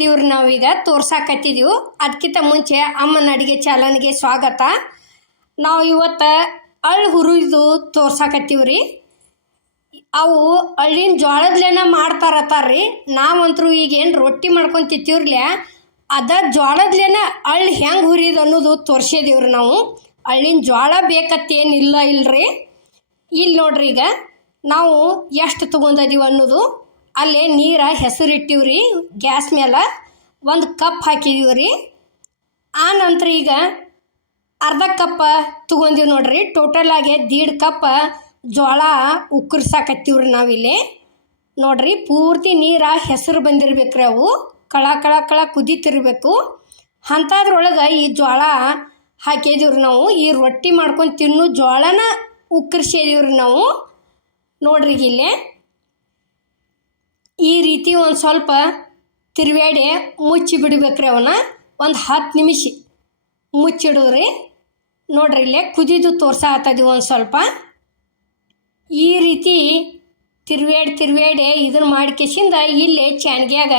ಇವ್ರು ನಾವೀಗ ತೋರ್ಸಾಕತ್ತಿದೀವಿ. ಅದಕ್ಕಿಂತ ಮುಂಚೆ ಅಮ್ಮನ ಅಡಿಗೆ ಚಾನಲ್ಗೆ ಸ್ವಾಗತ. ನಾವು ಇವತ್ತು ಅಳ್ಳು ಹುರಿದು ತೋರ್ಸಾಕತ್ತೀವ್ರಿ. ಅವು ಅಳ್ಳಿನ ಜೋಳದ್ಲೇನ ಮಾಡ್ತಾರತ್ತಾರ್ರಿ. ನಾವಂತರೂ ಈಗೇನು ರೊಟ್ಟಿ ಮಾಡ್ಕೊಂಡು ತಿಂತೀವ್ರಲ್ಯ ಅದ ಜೋಳದ್ಲೇನ ಅಳ್ಳು ಹೆಂಗೆ ಹುರಿದು ಅನ್ನೋದು ತೋರ್ಸಿದೀವ್ರಿ. ನಾವು ಅಳ್ಳಿನ ಜೋಳ ಬೇಕತ್ತೇನಿಲ್ಲ ಇಲ್ರಿ. ಇಲ್ಲಿ ನೋಡ್ರಿ, ಈಗ ನಾವು ಎಷ್ಟು ತೊಗೊಂಡಿದೀವಿ ಅನ್ನೋದು ಅಲ್ಲೇ ನೀರ ಹೆಸರಿಟ್ಟಿವ್ರಿ. ಗ್ಯಾಸ್ ಮೇಲೆ 1 ಕಪ್ ಹಾಕಿದೀವಿ ರೀ. ಆ ನಂತರ ಈಗ ಅರ್ಧ ಕಪ್ ತೊಗೊಂಡಿವಿ ನೋಡ್ರಿ. ಟೋಟಲಾಗಿ 1.5 ಕಪ್ ಜೋಳ ಉಕ್ಕರ್ಸಾಕತ್ತೀವ್ರಿ ನಾವಿಲ್ಲಿ. ನೋಡ್ರಿ, ಪೂರ್ತಿ ನೀರ ಹೆಸರು ಬಂದಿರ್ಬೇಕ್ರಿ. ಅವು ಕಳ ಕಳ ಕಳ ಕುದೀತಿರ್ಬೇಕು. ಅಂಥದ್ರೊಳಗೆ ಈ ಜೋಳ ಹಾಕಿದೀವ್ರಿ ನಾವು. ಈ ರೊಟ್ಟಿ ಮಾಡ್ಕೊಂಡು ತಿನ್ನೋ ಜೋಳನ ಉಕ್ಕರ್ಸಿದೀವ್ರಿ ನಾವು. ನೋಡ್ರಿ, ಇಲ್ಲೇ ಈ ರೀತಿ ಒಂದು ಸ್ವಲ್ಪ ತಿರುವಾಡಿ ಮುಚ್ಚಿ ಬಿಡ್ಬೇಕ್ರಿ. ಅವನ್ನ ಒಂದು 10 ನಿಮಿಷ ಮುಚ್ಚಿಡೋದ್ರಿ. ನೋಡ್ರಿ, ಇಲ್ಲೇ ಕುದಿದು ತೋರ್ಸಾಕತ್ತದೀವಿ. ಒಂದು ಸ್ವಲ್ಪ ಈ ರೀತಿ ತಿರುವಾಡಿ ಇದನ್ನು ಮಾಡ್ಕೇಸಿಂದ ಇಲ್ಲೇ ಚಾನ್ಗ್ಯಾಗ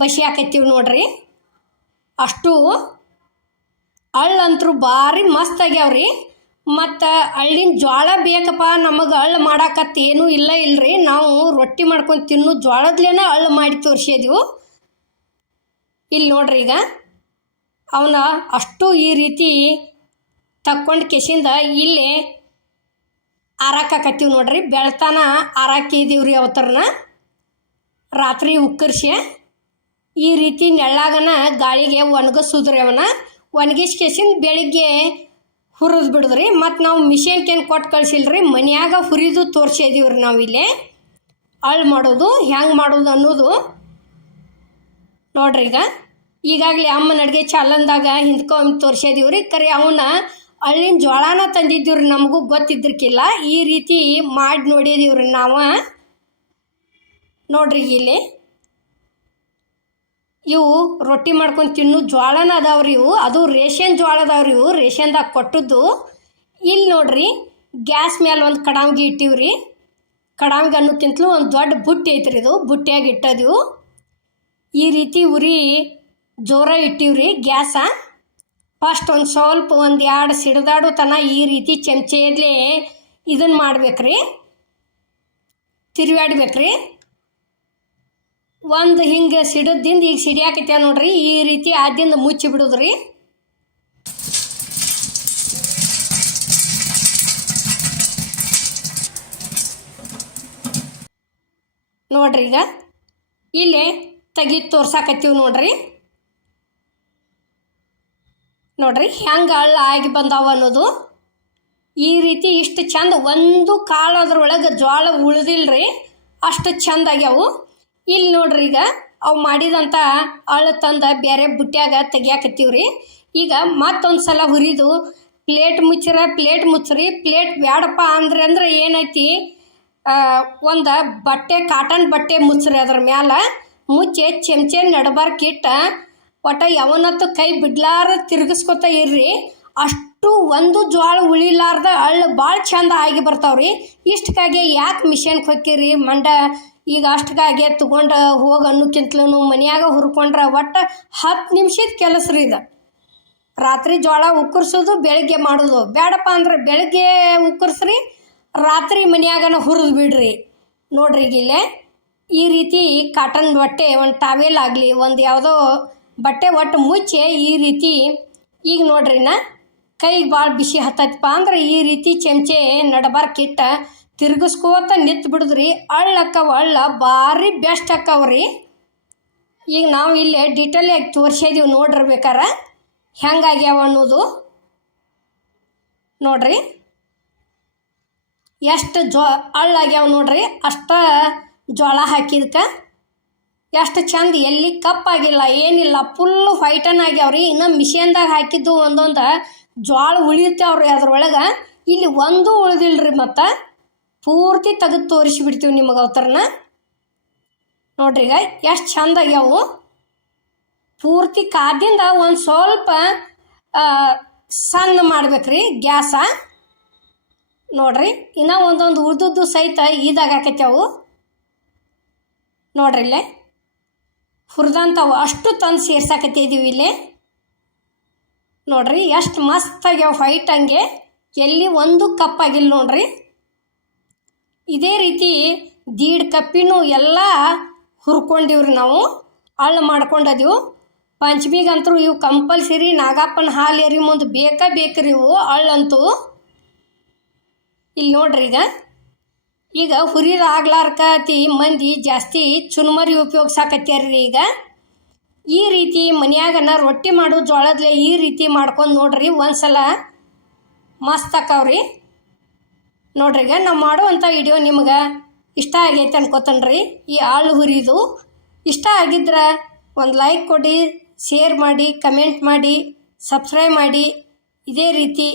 ಬಸಿ ಹಾಕತ್ತೀವಿ ನೋಡ್ರಿ. ಅಷ್ಟು ಅಳ್ಳಂತರೂ ಭಾರಿ ಮಸ್ತ್ ಆಗ್ಯಾವ್ರಿ. ಮತ್ತು ಅಳ್ಳಿನ ಜೋಳ ಬೇಕಪ್ಪ ನಮಗೆ ಅಳ್ಳು ಮಾಡಾಕತ್ತ ಏನೂ ಇಲ್ರಿ. ನಾವು ರೊಟ್ಟಿ ಮಾಡ್ಕೊಂಡು ತಿನ್ನೋ ಜೋಳದ್ಲೇನ ಅಳ್ಳು ಮಾಡಿ ತೋರಿಸಿದೀವಿ. ಇಲ್ಲಿ ನೋಡ್ರಿ, ಈಗ ಅವನ್ನ ಅಷ್ಟು ಈ ರೀತಿ ತಕ್ಕೊಂಡು ಕೆಸಿಂದ ಇಲ್ಲೇ ಆರಾಕತ್ತೀವಿ ನೋಡ್ರಿ. ಬೆಳ್ತಾನ ಆರಾಕಿದೀವ್ರಿ. ಅವತ್ತರನ ರಾತ್ರಿ ಉಕ್ಕರ್ಸಿ ಈ ರೀತಿ ನೆಳ್ಳಾಗನ ಗಾಳಿಗೆ ಒಣಗಿಸೋದ್ರಿ. ಅವನ್ನ ಒಣಗಿಸಿ ಕೆಸಿಂದ ಬೆಳಿಗ್ಗೆ ಹುರಿದು ಬಿಡಿದ್ರಿ. ಮತ್ತು ನಾವು ಮಿಷನ್ಕೇನು ಕೊಟ್ಟು ಕಳಿಸಿಲ್ರಿ, ಮನ್ಯಾಗ ಹುರಿದು ತೋರಿಸಿದೀವ್ರಿ. ನಾವು ಇಲ್ಲೇ ಅಳ್ಳು ಮಾಡೋದು ಹೆಂಗೆ ಮಾಡೋದು ಅನ್ನೋದು ನೋಡ್ರಿ. ಈಗಾಗಲೇ ಅಮ್ಮನ ಅಡುಗೆ ಚಾನಲ್ದಾಗ ಹಿಂದ್ಕೊಂಬ ತೋರಿಸಿದೀವ್ರಿ. ಕರೆ ಅವನ್ನ ಅಳ್ಳಿನ ಜೋಳನ ತಂದಿದ್ದೀವ್ರಿ. ನಮಗೂ ಗೊತ್ತಿದ್ರಕ್ಕಿಲ್ಲ. ಈ ರೀತಿ ಮಾಡಿ ನೋಡಿದೀವ್ರಿ ನಾವು. ನೋಡ್ರಿ, ಇಲ್ಲಿ ಇವು ರೊಟ್ಟಿ ಮಾಡ್ಕೊಂಡು ತಿನ್ನೋ ಜೋಳನ ಅದಾವ್ರಿ. ಇವು ಅದು ರೇಷನ್ ಜೋಳ ಅದಾವ್ರಿ. ಇವು ರೇಷನ್ದಾಗ ಕೊಟ್ಟದ್ದು. ಇಲ್ಲಿ ನೋಡ್ರಿ, ಗ್ಯಾಸ್ ಮೇಲೆ ಒಂದು ಕಡಾಮ್ಗೆ ಇಟ್ಟಿವ್ರಿ. ಕಡಾಮ್ಗೆ ಅನ್ನೋಕ್ಕಿಂತಲೂ ಒಂದು ದೊಡ್ಡ ಬುಟ್ಟಿ ಐತ್ರಿ. ಇದು ಬುಟ್ಟಿಯಾಗಿ ಇಟ್ಟದಿವು. ಈ ರೀತಿ ಉರಿ ಜೋರ ಇಟ್ಟಿವ್ರಿ ಗ್ಯಾಸ. ಫಸ್ಟ್ ಒಂದು ಸ್ವಲ್ಪ 1-2 ಸಿಡ್ದಾಡೋ ತನ ಈ ರೀತಿ ಚಮಚೆಯಲ್ಲೇ ಇದನ್ನು ಮಾಡ್ಬೇಕ್ರಿ, ತಿರುವಾಡ್ಬೇಕ್ರಿ. ಒಂದು ಹಿಂಗೆ ಸಿಡದಿಂದ ಈಗ ಸಿಡಿಯಾಕತ್ಯ ನೋಡ್ರಿ. ಈ ರೀತಿ ಆದ್ದಿಂದ ಮುಚ್ಚಿ ಬಿಡೋದ್ರಿ. ನೋಡ್ರಿ, ಈಗ ಇಲ್ಲೇ ತೆಗಿದು ತೋರ್ಸಾಕತ್ತೀವಿ ನೋಡ್ರಿ. ನೋಡ್ರಿ ಹೆಂಗೆ ಅಳ್ಳ ಆಗಿ ಬಂದಾವ ಅನ್ನೋದು. ಈ ರೀತಿ ಇಷ್ಟು ಚಂದ ಒಂದು ಕಾಳು ಅದ್ರೊಳಗೆ ಜೋಳ ಉಳ್ದಿಲ್ರಿ. ಅಷ್ಟು ಚಂದ ಆಗ್ಯಾವು. ಇಲ್ಲಿ ನೋಡ್ರಿ, ಈಗ ಅವು ಮಾಡಿದಂಥ ಅಳ್ಳು ತಂದು ಬೇರೆ ಬುಟ್ಟ್ಯಾಗ ತೆಗಿಯಾಕತ್ತೀವ್ರಿ. ಈಗ ಮತ್ತೊಂದು ಸಲ ಹುರಿದು ಪ್ಲೇಟ್ ಮುಚ್ಚ್ರಿ. ಪ್ಲೇಟ್ ಬ್ಯಾಡಪ್ಪ ಅಂದ್ರೆ ಏನೈತಿ, ಒಂದು ಬಟ್ಟೆ, ಕಾಟನ್ ಬಟ್ಟೆ ಮುಚ್ಚ್ರಿ. ಅದ್ರ ಮ್ಯಾಲ ಮುಚ್ಚಿ ಚಮಚೆ ನಡಬಾರ್ಕಿಟ್ಟ ಒಟ್ಟು ಯಾವನತ್ತು ಕೈ ಬಿಡ್ಲಾರ ತಿರುಗಿಸ್ಕೊತ ಇರ್ರಿ. ಅಷ್ಟು ಒಂದು ಜೋಳ ಉಳಿಲಾರ್ದ ಅಳ್ಳು ಭಾಳ ಚಂದ ಆಗಿ ಬರ್ತಾವ್ರಿ. ಇಷ್ಟಕ್ಕಾಗಿ ಯಾಕೆ ಮಿಷನ್ಗೆ ಹೊಕ್ಕಿರಿ ಮಂಡ? ಈಗ ಅಷ್ಟಕ್ಕಾಗೆ ತೊಗೊಂಡು ಹೋಗಿ ಅನ್ನೋಕ್ಕಿಂತಲೂ ಮನ್ಯಾಗ ಹುರ್ಕೊಂಡ್ರೆ ಒಟ್ಟು 10 ನಿಮಿಷದ ಕೆಲಸ ರೀ ಇದು. ರಾತ್ರಿ ಜೋಳ ಉಕ್ಕರ್ಸೋದು, ಬೆಳಗ್ಗೆ ಮಾಡೋದು. ಬೇಡಪ್ಪ ಅಂದ್ರೆ ಬೆಳಗ್ಗೆ ಉಕ್ಕರ್ಸ್ರಿ, ರಾತ್ರಿ ಮನ್ಯಾಗನ ಹುರಿದು ಬಿಡ್ರಿ. ನೋಡ್ರಿ, ಇಲ್ಲೇ ಈ ರೀತಿ ಕಾಟನ್ ಬಟ್ಟೆ, ಒಂದು ಟಾವೆಲ್ ಆಗಲಿ, ಒಂದು ಯಾವುದೋ ಬಟ್ಟೆ ಒಟ್ಟು ಮುಚ್ಚಿ ಈ ರೀತಿ. ಈಗ ನೋಡ್ರಿ, ಕೈಗೆ ಭಾಳ ಬಿಸಿ ಹತ್ತೈತಪ್ಪ ಅಂದ್ರೆ ಈ ರೀತಿ ಚಮಚೆ ನಡಬಾರ್ಕಿಟ್ಟ ತಿರ್ಗಿಸ್ಕೋತ ನಿಂತು ಬಿಡುದ್ರಿ. ಅಳ್ಳ ಭಾರಿ ಬೆಸ್ಟ್ ಅಕ್ಕವ್ರಿ. ಈಗ ನಾವು ಇಲ್ಲೇ ಡಿಟೇಲಾಗಿ ತೋರಿಸಿದೀವಿ ನೋಡಿರ್ಬೇಕಾರ ಹೆಂಗಾಗ್ಯಾವ ಅನ್ನೋದು. ನೋಡ್ರಿ, ಎಷ್ಟು ಅಳ್ಳಾಗ್ಯಾವ ನೋಡ್ರಿ. ಅಷ್ಟ ಜೋಳ ಹಾಕಿದ್ಕೆ ಎಷ್ಟು ಚಂದ, ಎಲ್ಲಿ ಕಪ್ಪಾಗಿಲ್ಲ ಏನಿಲ್ಲ, ಫುಲ್ಲು ವೈಟನ್ ಆಗ್ಯಾವ್ರಿ. ಇನ್ನು ಮಿಷನ್ದಾಗ ಹಾಕಿದ್ದು ಒಂದೊಂದು ಜೋಳ ಉಳಿತಾವ್ರಿ ಅದ್ರೊಳಗೆ. ಇಲ್ಲಿ ಒಂದೂ ಉಳಿದಿಲ್ರಿ. ಮತ್ತು ಪೂರ್ತಿ ತೆಗೆದು ತೋರಿಸಿಬಿಡ್ತೀವಿ ನಿಮಗೆ ಅವತ್ತರನ. ನೋಡ್ರಿ, ಈಗ ಎಷ್ಟು ಚಂದ ಆಗ್ಯಾವು. ಪೂರ್ತಿ ಕಾದಿಂದ ಒಂದು ಸ್ವಲ್ಪ ಸಣ್ಣ ಮಾಡ್ಬೇಕ್ರಿ ಗ್ಯಾಸ. ನೋಡ್ರಿ, ಇನ್ನೂ ಒಂದೊಂದು ಉಳ್ದದ್ದು ಸಹಿತ ಇದಾಗಕತ್ಯಾವು. ನೋಡ್ರಿ, ಇಲ್ಲೇ ಹುರಿದಂಥವು ಅಷ್ಟು ತಂದು ಸೇರ್ಸಾಕತ್ತಿದ್ದೀವಿ ಇಲ್ಲಿ. ನೋಡ್ರಿ ಎಷ್ಟು ಮಸ್ತ್ ಆಗ್ಯಾವ ವೈಟ್ ಹಂಗೆ, ಎಲ್ಲಿ ಒಂದು ಕಪ್ಪಾಗಿಲ್ಲ ನೋಡ್ರಿ. ಇದೇ ರೀತಿ ದೀಡ್ ಕಪ್ಪಿನೂ ಎಲ್ಲ ಹುರ್ಕೊಂಡಿವ್ರಿ ನಾವು, ಅಳ್ಳು ಮಾಡ್ಕೊಂಡದೀವು. ಪಂಚಮಿಗಂತೂ ಇವು ಕಂಪಲ್ಸರಿ ನಾಗಪ್ಪನ ಹಾಲು ಎರಿ ಮುಂದೆ ಬೇಕ್ರಿ ಇವು ಅಳ್ಳಂತೂ. ಇಲ್ಲಿ ನೋಡ್ರಿ ಈಗ ಹುರಿದಾಗ್ಲಾರ್ಕತಿ ಮಂದಿ ಜಾಸ್ತಿ ಚುನ್ಮರಿ ಉಪಯೋಗಿಸಾಕತ್ಯಾರ್ರಿ. ಈಗ ಈ ರೀತಿ ಮನ್ಯಾಗನ ರೊಟ್ಟಿ ಮಾಡೋ ಜೋಳದ್ಲೆ ಈ ರೀತಿ ಮಾಡ್ಕೊಂಡು ನೋಡ್ರಿ, ಒಂದ್ಸಲ ಮಸ್ತ್ ಆಕಾವ್ರಿ. ನೋಡ್ರಿ ನಾವು ಮಾಡುವಂಥ ವಿಡಿಯೋ ನಿಮ್ಗೆ ಇಷ್ಟ ಆಗೈತೆ ಅನ್ಕೋತನ್ರಿ. ಈ ಆಳು ಹುರಿದು ಇಷ್ಟ ಆಗಿದ್ರೆ ಒಂದು ಲೈಕ್ ಕೊಡಿ, ಶೇರ್ ಮಾಡಿ, ಕಮೆಂಟ್ ಮಾಡಿ, ಸಬ್ಸ್ಕ್ರೈಬ್ ಮಾಡಿ. ಇದೇ ರೀತಿ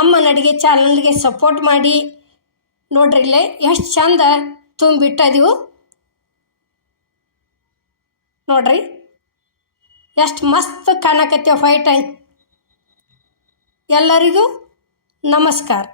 ಅಮ್ಮನ ಅಡುಗೆ ಚಾನಲ್ಗೆ ಸಪೋರ್ಟ್ ಮಾಡಿ. ನೋಡ್ರಿ ಇಲ್ಲೇ ಎಷ್ಟು ಚಂದ ತುಂಬಿಟ್ಟದೀವು ನೋಡ್ರಿ, ಎಷ್ಟು ಮಸ್ತ್ ಕಾಣಕತ್ತೀವಿ ವೈಟ್. ಎಲ್ಲರಿಗೂ ನಮಸ್ಕಾರ.